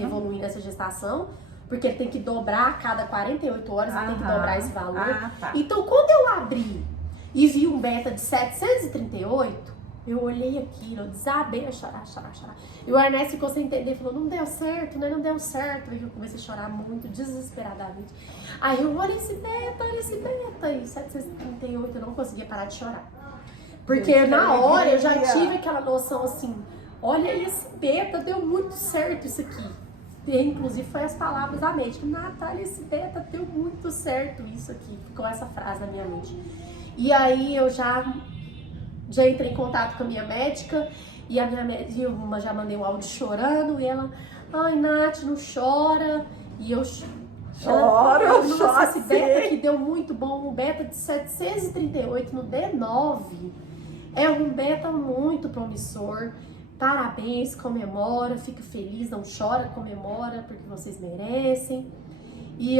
evoluindo essa gestação, porque ele tem que dobrar a cada 48 horas, ele tem que dobrar esse valor. Então, quando eu abri e vi um beta de 738, eu olhei aquilo, eu desabei a chorar. E o Ernesto ficou sem entender, falou, não deu certo, né? Não deu certo. Aí eu comecei a chorar muito, desesperadamente. Aí eu, olha esse beta. E 738, eu não conseguia parar de chorar. Porque na hora eu já tive aquela noção assim, olha esse beta, deu muito certo isso aqui. E, inclusive foi as palavras da médica, Natália, esse beta deu muito certo isso aqui. Ficou essa frase na minha mente. E aí eu já entrei em contato com a minha médica, e a minha médica, eu já mandei um áudio chorando, e ela, ai Nath, não chora. E eu choro, esse beta que deu muito bom, um beta de 738 no D9. É um beta muito promissor. Parabéns, comemora, fica feliz, não chora, comemora, porque vocês merecem. E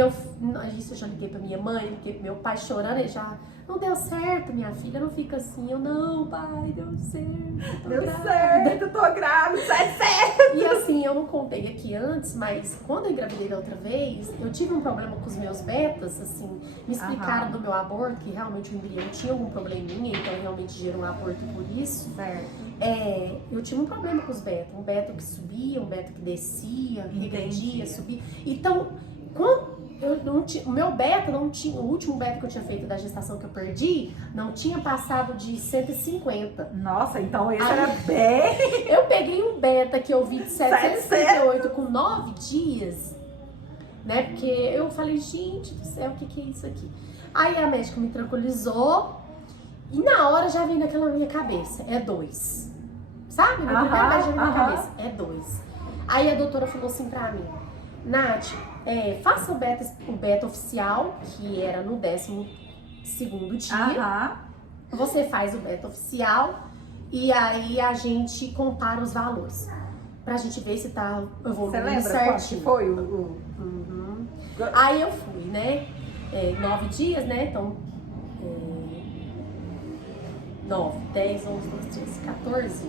isso eu já liguei pra minha mãe, liguei pro meu pai chorando, ele já, não deu certo, minha filha, não fica assim. Eu, não, pai, deu certo, deu certo, tô grávida, certo. E assim, eu não contei aqui antes, mas quando eu engravidei da outra vez, eu tive um problema com os meus betas, assim, me explicaram do meu aborto, que realmente o embrião tinha algum probleminha, então realmente gerou um aborto por isso. Certo. Eu tive um problema com os betas, um beta que subia, um beta que descia, regredia, subia. Então, o meu beta não tinha, o último beta que eu tinha feito da gestação que eu perdi, não tinha passado de 150. Nossa, então esse era bem... Eu peguei um beta que eu vi de 738 com 9 dias, né? Porque eu falei, gente do céu, o que é isso aqui? Aí a médica me tranquilizou e na hora já veio naquela minha cabeça, é 2. Sabe? No primeiro beijo na minha cabeça, é 2. Aí a doutora falou assim pra mim, Nath, faça o beta oficial, que era no 12º dia. Você faz o beta oficial e aí a gente compara os valores. Pra gente ver se tá evoluindo certinho. Você lembra quanto foi Aí eu fui, né? 9 dias, né? Então, 9, 10, 11, 12, 13, 14...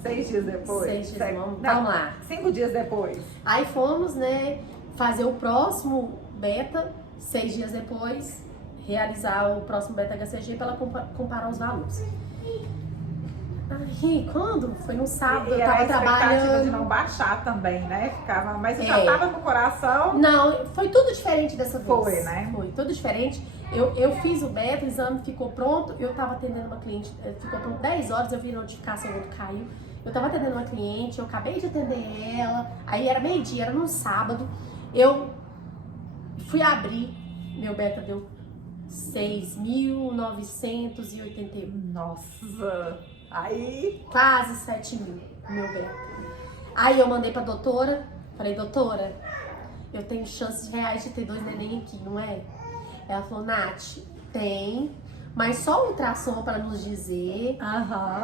6 dias depois? 6 dias, vamos lá. 5 dias depois. Aí fomos, né, fazer o próximo beta, 6 dias depois, realizar o próximo beta HCG para ela comparar os valores. Aí, quando? Foi no sábado, eu tava trabalhando. De não baixar também, né? Ficava, mas já tava no coração. Não, foi tudo diferente dessa vez. Foi, né? Foi tudo diferente. Eu fiz o beta, o exame ficou pronto, eu tava atendendo uma cliente, ficou pronto 10 horas, eu vi a notificação quando caiu. Eu tava atendendo uma cliente, eu acabei de atender ela, aí era meio-dia, era num sábado. Eu fui abrir, meu beta deu 6.981. Nossa! Aí... Quase 7.000, meu beta. Aí eu mandei pra doutora, falei, doutora, eu tenho chances reais de ter 2 neném aqui, não é? Ela falou, Nath, tem... Mas só o ultrassom para nos dizer.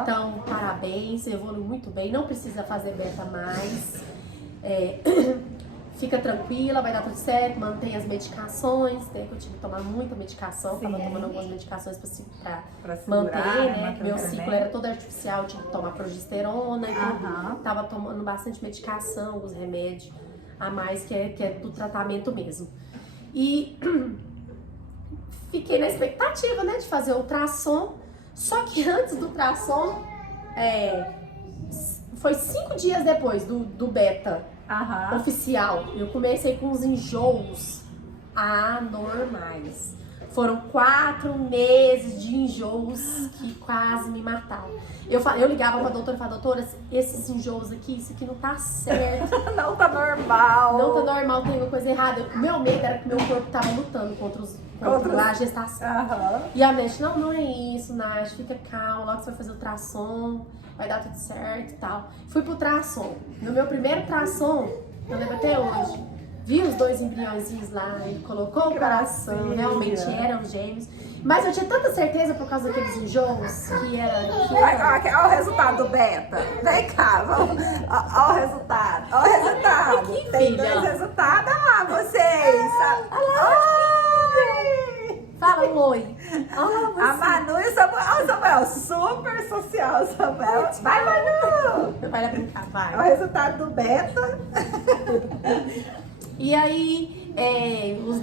Então, parabéns, você evoluiu muito bem. Não precisa fazer beta mais. Fica tranquila, vai dar tudo certo. Mantém as medicações. Né, que eu tive que tomar muita medicação. Estava tomando algumas medicações para manter, né? Meu ciclo era todo artificial, eu tive que tomar progesterona. Então, tava tomando bastante medicação, alguns remédios a mais, que é do tratamento mesmo. E... fiquei na expectativa, né, de fazer o ultrassom, só que antes do ultrassom, foi 5 dias depois do beta oficial, eu comecei com os enjoos anormais. Foram 4 meses de enjoos que quase me mataram. Eu ligava pra doutora e falava, doutora, esses enjoos aqui, isso aqui não tá certo. Não tá normal. Não tá normal, tem alguma coisa errada. O meu medo era que meu corpo tava lutando contra a gestação. E a médica, não é isso, Nath, fica calma, logo você vai fazer o ultrassom, vai dar tudo certo e tal. Fui pro ultrassom. No meu primeiro ultrassom, eu lembro até hoje, vi os 2 embriõezinhos lá, ele colocou o coração, realmente eram gêmeos. Mas eu tinha tanta certeza por causa daqueles enjoos que era... Olha o resultado do beta. Vem cá, vamos. Olha o resultado. Olha o resultado. Aqui, tem filha. 2 resultados. Olha lá, Fala um oi. A Manu e o Samuel. Olha o Samuel, super social, Samuel. Vai, Manu! Vai lá brincar, É o vai. resultado do beta. E aí, os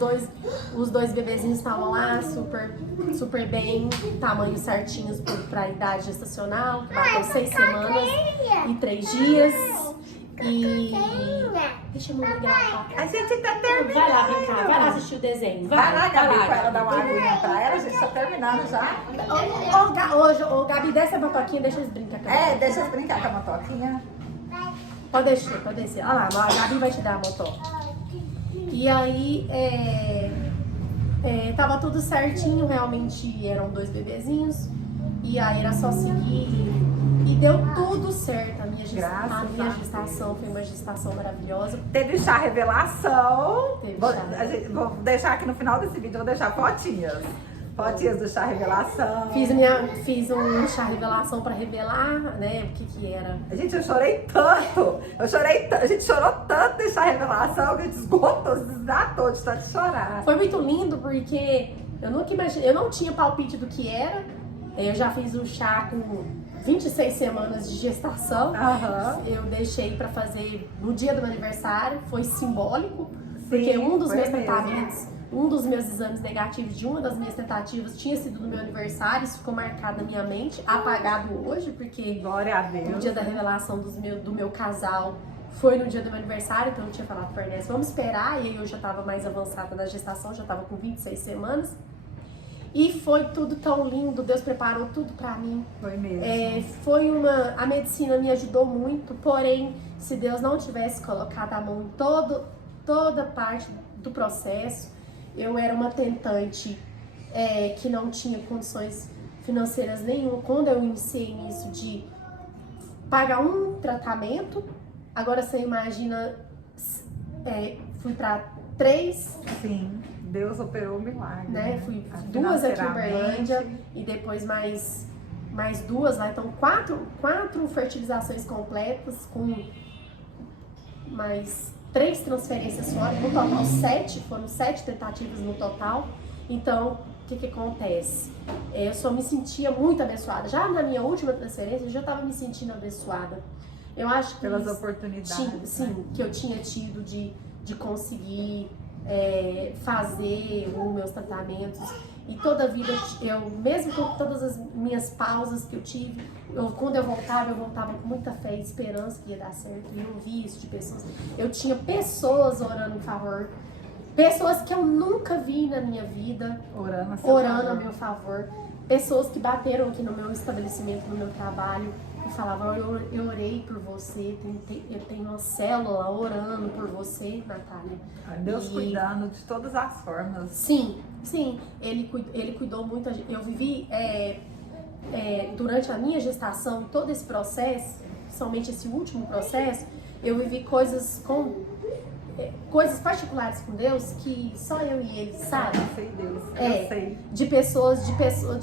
dois bebezinhos estavam lá, super bem, tamanho certinhos pra idade gestacional, que bateu 6 semanas e 3 dias. E deixa eu me gravar. A gente tá terminando. Vai lá brincar, vai lá assistir o desenho. Vai lá, Gabi, vai pra ela dar uma aguinha pra ela. A gente tá terminando já. Ô, Gabi, desce a motoquinha, deixa eles brincar com ela. É, deixa eu brincar com a motoquinha. Pode descer. Olha lá, a Gabi vai te dar a motoca. E aí, tava tudo certinho, realmente eram 2 bebezinhos. E aí era só seguir. E deu tudo certo. A minha gestação foi uma gestação maravilhosa. Teve chá revelação. Teve Vou, chá. vou deixar aqui no final desse vídeo, vou deixar fotinhas. Fotinhas do chá revelação. Fiz um chá revelação pra revelar, né, o que era. Gente, eu chorei tanto. A gente chorou tanto de chá revelação que a gente esgotou, desdatou de tanto chorar. Foi muito lindo porque eu nunca imaginei, eu não tinha palpite do que era. Eu já fiz o chá com 26 semanas de gestação. Aham. Eu deixei pra fazer no dia do meu aniversário, foi simbólico, porque Sim, um dos foi meus mesmo. tratamentos, um dos meus exames negativos de uma das minhas tentativas tinha sido no meu aniversário, isso ficou marcado na minha mente, apagado hoje, porque Glória a no Deus. dia da revelação do meu casal foi no dia do meu aniversário, então eu tinha falado pra Ernesto, vamos esperar, e aí eu já tava mais avançada na gestação, já tava com 26 semanas. E foi tudo tão lindo, Deus preparou tudo pra mim. Foi mesmo. A medicina me ajudou muito, porém, se Deus não tivesse colocado a mão em toda parte do processo, eu era uma tentante que não tinha condições financeiras nenhuma. Quando eu iniciei nisso de pagar um tratamento, agora você imagina, fui pra 3, Sim, Deus operou o milagre. né? Fui 2 aqui em Financeiramente. Uberlândia e depois mais 2 lá. Então, 4 fertilizações completas com mais 3 transferências fora. No total, 7. Foram 7 tentativas no total. Então, o que acontece? Eu só me sentia muito abençoada. Já na minha última transferência, eu já estava me sentindo abençoada. Eu acho que Pelas oportunidades. sim, né? que eu tinha tido de conseguir fazer os meus tratamentos. E toda a vida, mesmo com todas as minhas pausas que eu tive, quando eu voltava com muita fé e esperança que ia dar certo. E eu vi isso de pessoas. Eu tinha pessoas orando em favor, pessoas que eu nunca vi na minha vida Orando a seu orando a favor. meu favor, pessoas que bateram aqui no meu estabelecimento, no meu trabalho, e falavam, eu orei por você, eu tenho uma célula orando por você, Natália. Deus E- cuidando de todas as formas. Sim, ele cuidou muito. Eu vivi durante a minha gestação, todo esse processo, somente esse último processo, eu vivi coisas particulares com Deus que só eu e ele sabe. Eu sei Deus. Eu sei. De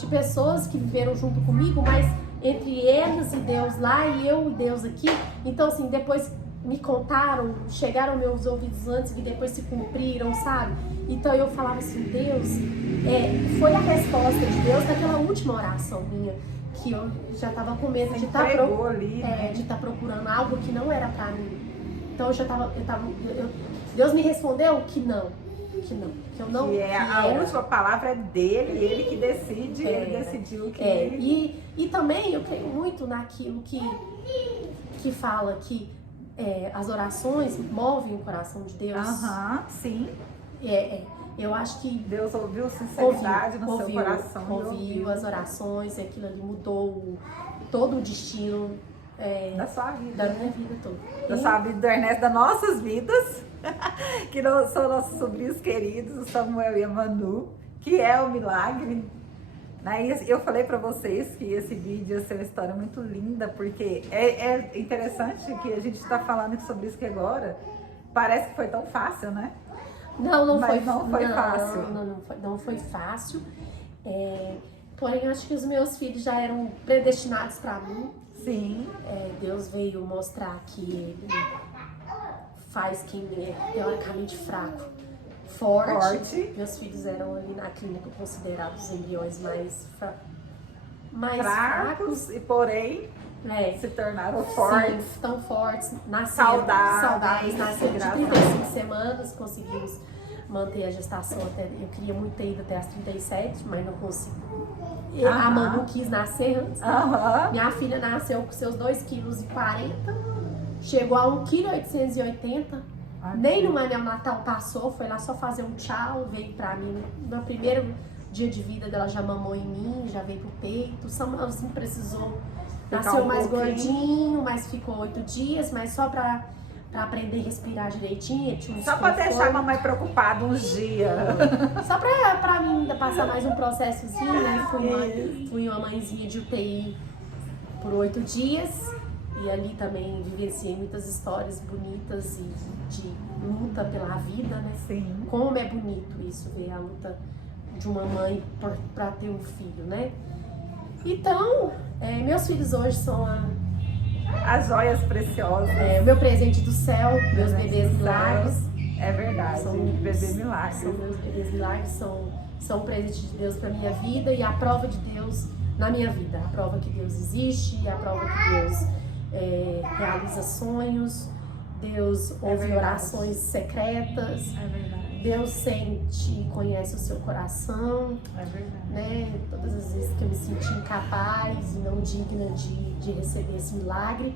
pessoas que viveram junto comigo, mas entre elas e Deus lá e eu e Deus aqui. Então, assim, depois me contaram, chegaram aos meus ouvidos antes e depois se cumpriram, sabe? Então eu falava assim, Deus, foi a resposta de Deus naquela última oração minha, que eu já tava com medo Você de estar entregou ali, né? procurando algo que não era pra mim. Então eu já tava, Deus me respondeu que eu não Que a era. última palavra é dele, ele que decide, ele decidiu que ele... E também eu creio muito naquilo que fala que as orações movem o coração de Deus. Aham, sim. Eu acho que Deus ouviu sinceridade no seu coração. e ouviu as orações, e aquilo ali mudou todo o destino da sua vida. da minha vida toda. Da sua vida, do Ernesto, das nossas vidas, que são nossos sobrinhos queridos, o Samuel e a Manu, que é o milagre. Né? E eu falei pra vocês que esse vídeo ia ser uma história muito linda, porque é interessante que a gente tá falando sobre isso que agora parece que foi tão fácil, né? Não Mas foi não foi fácil. Não foi fácil. Porém, eu acho que os meus filhos já eram predestinados para mim. Sim. Deus veio mostrar que ele faz quem é teoricamente fraco forte. Meus filhos eram ali na clínica considerados embriões mais fracos. E porém se tornaram fortes. Sim, tão fortes, saudáveis, nasceram de 35 semanas, conseguimos manter a gestação até, eu queria muito ter ido até as 37, mas não consegui. A Manu quis nascer antes. Minha filha nasceu com seus 2,40 kg, chegou a 1,880 kg. Nem no neonatal passou, foi lá só fazer um tchau, veio pra mim. No meu primeiro dia de vida dela já mamou em mim, já veio pro peito. O Samuelzinho precisou, nasceu mais gordinho, mas ficou 8 dias, mas só pra aprender a respirar direitinho. Tinha só pra deixar a mamãe preocupada uns dias. Só pra mim passar mais um processozinho, né? Fui uma mãezinha de UTI por 8 dias. E ali também vivenciei muitas histórias bonitas e de luta pela vida, né? Sim. Como é bonito isso, ver a luta de uma mãe para ter um filho, né? Então, meus filhos hoje são as joias preciosas. O meu presente do céu, meus bebês milagres. É verdade, são bebês milagres. São meus bebês milagres, são um presente de Deus para minha vida e a prova de Deus na minha vida. A prova que Deus existe, a prova que Deus realiza sonhos, Deus ouve orações secretas, Deus sente e conhece o seu coração, né? Todas as vezes que eu me senti incapaz e não digna de receber esse milagre,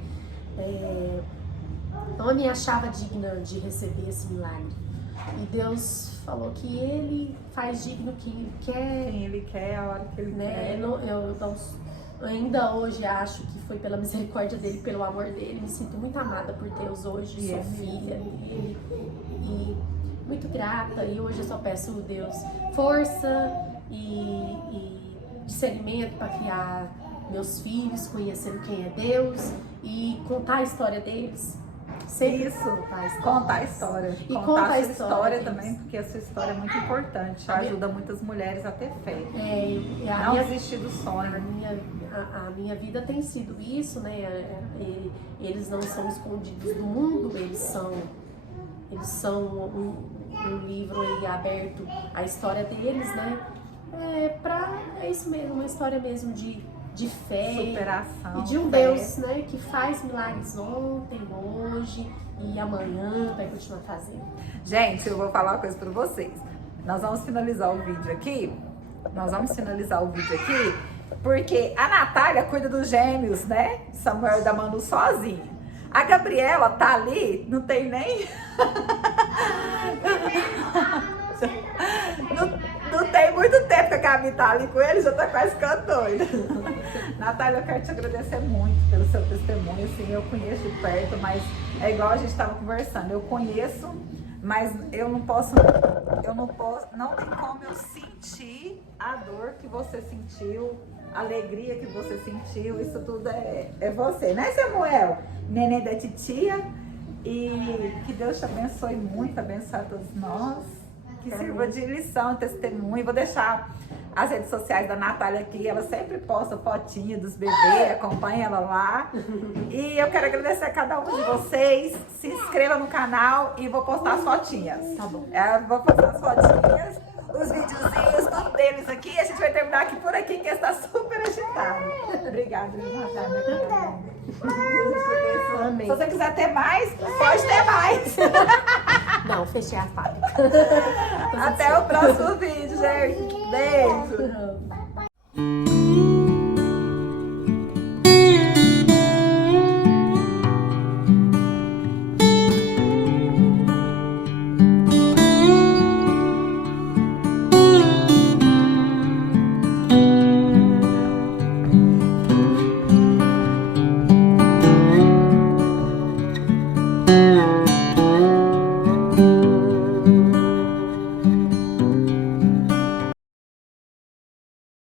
então eu me achava digna de receber esse milagre. E Deus falou que Ele faz digno quem Ele quer, a hora que Ele quer. Eu ainda hoje acho que foi pela misericórdia dele, pelo amor dele. Me sinto muito amada por Deus hoje, sou filha dele e muito grata. E hoje eu só peço a Deus força e discernimento para criar meus filhos, conhecendo quem é Deus e contar a história deles. Sempre contar a história. E contar a sua história também, porque a sua história é muito importante. Ajuda muitas mulheres a ter fé. Não desistir do sonho. A minha vida tem sido isso, né? Eles não são escondidos do mundo, eles são um livro aí aberto, a história deles, né? É isso mesmo, uma história mesmo de fé, superação, e de um Deus, né, que faz milagres ontem, hoje e amanhã vai continuar fazendo. Gente, eu vou falar uma coisa pra vocês. Nós vamos finalizar o vídeo aqui. Porque a Natália cuida dos gêmeos, né? Samuel e da Manu sozinha. A Gabriela tá ali, não tem nem... Não tem muito tempo que a Gabi tá ali com ele, já tá quase ficando doida. Natália, eu quero te agradecer muito pelo seu testemunho, assim, eu conheço de perto, mas é igual a gente tava conversando, eu conheço, mas não tem como eu sentir a dor que você sentiu, a alegria que você sentiu, isso tudo é você, né, Samuel? Neném da titia, e que Deus te abençoe muito, abençoe a todos nós. Que sirva de lição, testemunho. Vou deixar as redes sociais da Natália aqui. Ela sempre posta fotinha dos bebês, acompanha ela lá. E eu quero agradecer a cada um de vocês. Se inscreva no canal e vou postar as fotinhas. Tá bom. Vou postar as fotinhas, os videozinhos, tudo deles aqui. A gente vai terminar aqui por aqui, que está super agitado. Obrigada, Natália. Amém. Se você quiser ter mais, pode ter mais. Não, fechei a fábrica. Até o próximo vídeo, gente. Beijo.